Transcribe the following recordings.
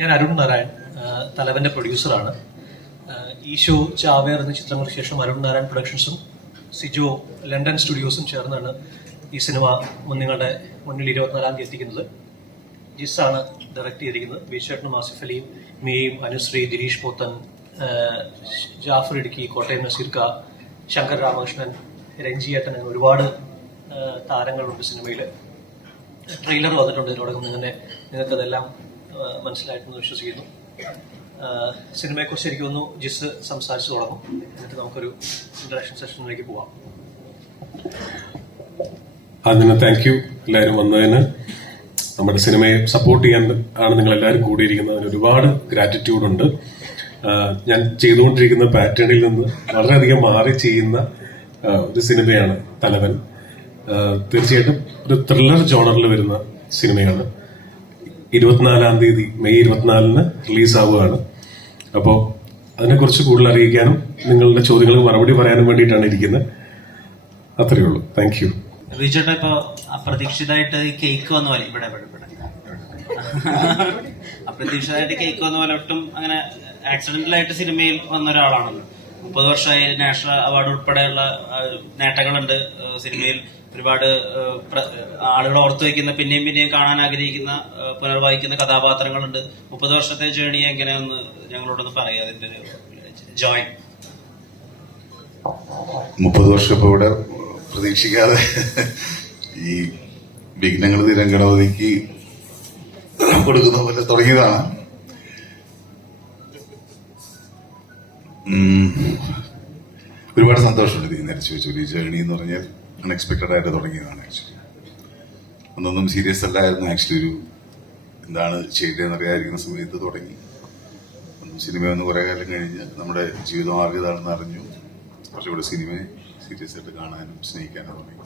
ഞാൻ അരുൺ നാരായൺ, തലവന്റെ പ്രൊഡ്യൂസറാണ്. ഈശോ, ചാവേർ എന്ന ചിത്രങ്ങൾക്ക് ശേഷം അരുൺ നാരായൺ പ്രൊഡക്ഷൻസും സിജോ ലണ്ടൻ സ്റ്റുഡിയോസും ചേർന്നാണ് ഈ സിനിമ നിങ്ങളുടെ മുന്നിൽ 24-ാം തീയതി എത്തിക്കുന്നത്. ജിസ്സാണ് ഡയറക്റ്റ് ചെയ്തിരിക്കുന്നത്. ബീച്ചേട്ടനും ആസിഫ് അലിയും, മിയയും, അനുശ്രീ, ദിനീഷ് പോത്തൻ, ജാഫർ ഇടുക്കി, കോട്ടയം നസീർക്ക, ശങ്കർ രാമകൃഷ്ണൻ, രഞ്ജിയേട്ടൻ, അങ്ങനെ ഒരുപാട് താരങ്ങളുണ്ട് സിനിമയിൽ. ട്രെയിലർ വന്നിട്ടുണ്ട്. ഇതിനോടകം നിങ്ങൾക്കതെല്ലാം മനസ്സിലായിട്ടെന്ന് വിശ്വസിക്കുന്നു. സിനിമയെക്കുറിച്ച് എനിക്ക് തോന്നുന്നു ജിസ് സംസാരിച്ചു തുടങ്ങും. എന്നിട്ട് നമുക്കൊരു ഇന്ററാക്ഷൻ സെഷനിലേക്ക് പോവാം. അതിന് താങ്ക് യു എല്ലാവരും വന്നതിന്. നമ്മുടെ സിനിമയെ സപ്പോർട്ട് ചെയ്യാൻ ആണ് നിങ്ങൾ എല്ലാവരും കൂടിയിരിക്കുന്നത്. അതിന് ഒരുപാട് ഗ്രാറ്റിറ്റ്യൂഡ് ഉണ്ട്. ഞാൻ ചെയ്തുകൊണ്ടിരിക്കുന്ന പാറ്റേണിൽ നിന്ന് വളരെയധികം മാറി ചെയ്യുന്ന ഒരു സിനിമയാണ് തലവൻ. തീർച്ചയായിട്ടും ഒരു ത്രില്ലർ ജോണറിൽ വരുന്ന സിനിമയാണ്. 24-ാം തീയതി മെയ് 24-ന് റിലീസാവുകയാണ്. അപ്പോൾ അതിനെക്കുറിച്ച് കൂടുതൽ അറിയിക്കാനും നിങ്ങളുടെ ചോദ്യങ്ങൾക്ക് മറുപടി പറയാനും വേണ്ടിയിട്ടാണ് ഇരിക്കുന്നത്. അത്രയേ ഉള്ളൂ. Thank you. വിജയേട്ടാ, ഇപ്പൊ അപ്രതീക്ഷിതമായിട്ട് കേക്ക് വന്ന പോലെ ഇവിടെ അപ്രതീക്ഷിതമായിട്ട് കേക്ക് വന്ന പോലെ ഒട്ടും അങ്ങനെ ആക്സിഡന്റലായിട്ട് സിനിമയിൽ വന്ന ഒരാളാണല്ലോ. 30 വർഷമായി നാഷണൽ അവാർഡ് ഉൾപ്പെടെയുള്ള നേട്ടങ്ങളുണ്ട് സിനിമയിൽ. ഒരുപാട് ആളുകൾ ഓർത്തു വയ്ക്കുന്ന, പിന്നെയും പിന്നെയും കാണാൻ ആഗ്രഹിക്കുന്ന, പുനർവായിക്കുന്ന കഥാപാത്രങ്ങളുണ്ട്. 30 വർഷത്തെ ജേണി എങ്ങനെയൊന്ന് ഞങ്ങളോടൊന്ന് പറയാം, അതിന്റെ ജോയ്. 30 വർഷം ഇപ്പൊ ഇവിടെ പ്രതീക്ഷിക്കാതെ ഈ വിഘ്നങ്ങൾ തീരം ഗണപതിക്ക് കൊടുക്കുന്ന പോലെ തുടങ്ങിയതാണ്. ഒരുപാട് സന്തോഷമുണ്ട്. ഈ നേരെ ചോദിച്ചു, ഈ ജേണി എന്ന് പറഞ്ഞാൽ അൺഎക്സ്പെക്റ്റഡ് ആയിട്ട് തുടങ്ങിയതാണ്. ആക്ച്വലി ഒന്നൊന്നും സീരിയസ് അല്ലായിരുന്നു. ആക്ച്വലി ഒരു എന്താണ് ചെയ്തതെന്ന് അറിയാതിരിക്കുന്ന സമയത്ത് തുടങ്ങി. സിനിമയൊന്ന് കുറെ കാലം കഴിഞ്ഞ് നമ്മുടെ ജീവിതമാർഗ്ഗം ഇതാണെന്ന് അറിഞ്ഞു. കുറച്ചുകൂടെ സിനിമയെ സീരിയസ് ആയിട്ട് കാണാനും സ്നേഹിക്കാനും തുടങ്ങി.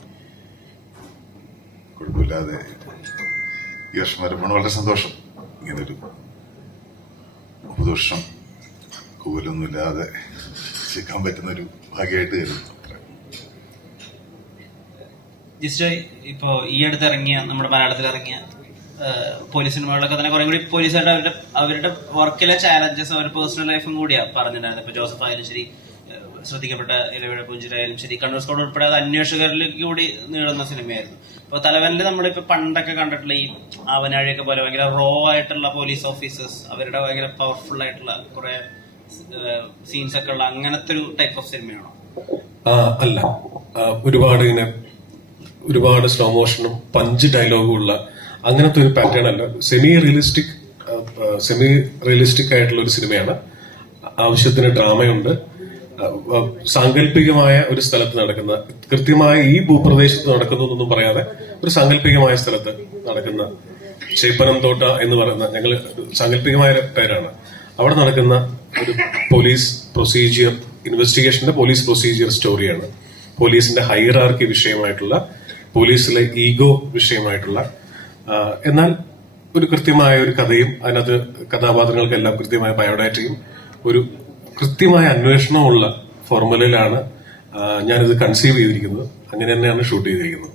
കുഴപ്പമില്ലാതെ ഈ വർഷം വരുമ്പോൾ വളരെ സന്തോഷം. ഇങ്ങനൊരു 30 വർഷം കൂലൊന്നുമില്ലാതെ ചെയ്യാൻ പറ്റുന്നൊരു ഭാഗ്യമായിട്ട് കരുതുന്നു. ജിസ്റ്റോയ്, ഇപ്പോ ഈ അടുത്ത് ഇറങ്ങിയ, നമ്മുടെ മലയാളത്തിൽ ഇറങ്ങിയ പോലീസ് സിനിമകളിലൊക്കെ തന്നെ കുറെ കൂടി പോലീസുകാരുടെ അവരുടെ വർക്കിലെ ചാലഞ്ചസ് അവരുടെ പേഴ്സണൽ ലൈഫും കൂടിയാണ് പറഞ്ഞിട്ടുണ്ടായിരുന്നത്. ഇപ്പൊ ജോസഫ് ആയാലും ശരി, ശ്രദ്ധിക്കപ്പെട്ട ഇലവിഴ പുഞ്ചിരായാലും ശരി, കണ്ണൂർ സ്കോഡ് ഉൾപ്പെടെ അത് അന്വേഷകരിലേക്ക് കൂടി നീളുന്ന സിനിമയായിരുന്നു. അപ്പൊ തലവനിൽ നമ്മളിപ്പോ പണ്ടൊക്കെ കണ്ടിട്ടുള്ള ഈ ആവനാഴിയൊക്കെ പോലെ ഭയങ്കര റോ ആയിട്ടുള്ള പോലീസ് ഓഫീസേഴ്സ്, അവരുടെ ഭയങ്കര പവർഫുൾ ആയിട്ടുള്ള കുറെ സീൻസ് ഒക്കെ ഉള്ള അങ്ങനത്തെ ഒരു ടൈപ്പ് ഓഫ് സിനിമയാണോ? അല്ല, ഒരുപാട് സ്ലോ മോഷനും പഞ്ച് ഡയലോഗും ഉള്ള അങ്ങനത്തെ ഒരു പാറ്റേൺ അല്ല. സെമി റിയലിസ്റ്റിക് ആയിട്ടുള്ള ഒരു സിനിമയാണ്. ആവശ്യത്തിന് ഡ്രാമയുണ്ട്. സാങ്കല്പികമായ ഒരു സ്ഥലത്ത് നടക്കുന്ന, കൃത്യമായ ഈ ഭൂപ്രദേശത്ത് നടക്കുന്നു എന്നൊന്നും പറയാതെ ഒരു സാങ്കല്പികമായ സ്ഥലത്ത് നടക്കുന്ന, ചേപ്പനംതോട്ട എന്ന് പറയുന്ന, ഞങ്ങൾ സാങ്കല്പികമായ പേരാണ്, അവിടെ നടക്കുന്ന ഒരു പോലീസ് പ്രൊസീജിയർ, ഇൻവെസ്റ്റിഗേഷന്റെ പോലീസ് പ്രൊസീജിയർ സ്റ്റോറിയാണ്. പോലീസിന്റെ ഹൈറാർക്കി വിഷയമായിട്ടുള്ള, പോലീസിലെ ഈഗോ വിഷയമായിട്ടുള്ള, എന്നാൽ ഒരു കൃത്യമായ ഒരു കഥയും അതിനകത്ത് കഥാപാത്രങ്ങൾക്കെല്ലാം കൃത്യമായ ബയോഡാറ്റയും ഒരു കൃത്യമായ അന്വേഷണമുള്ള ഫോർമുലയിലാണ് ഞാനിത് കൺസീവ് ചെയ്തിരിക്കുന്നത്. അങ്ങനെ തന്നെയാണ് ഷൂട്ട് ചെയ്തിരിക്കുന്നത്.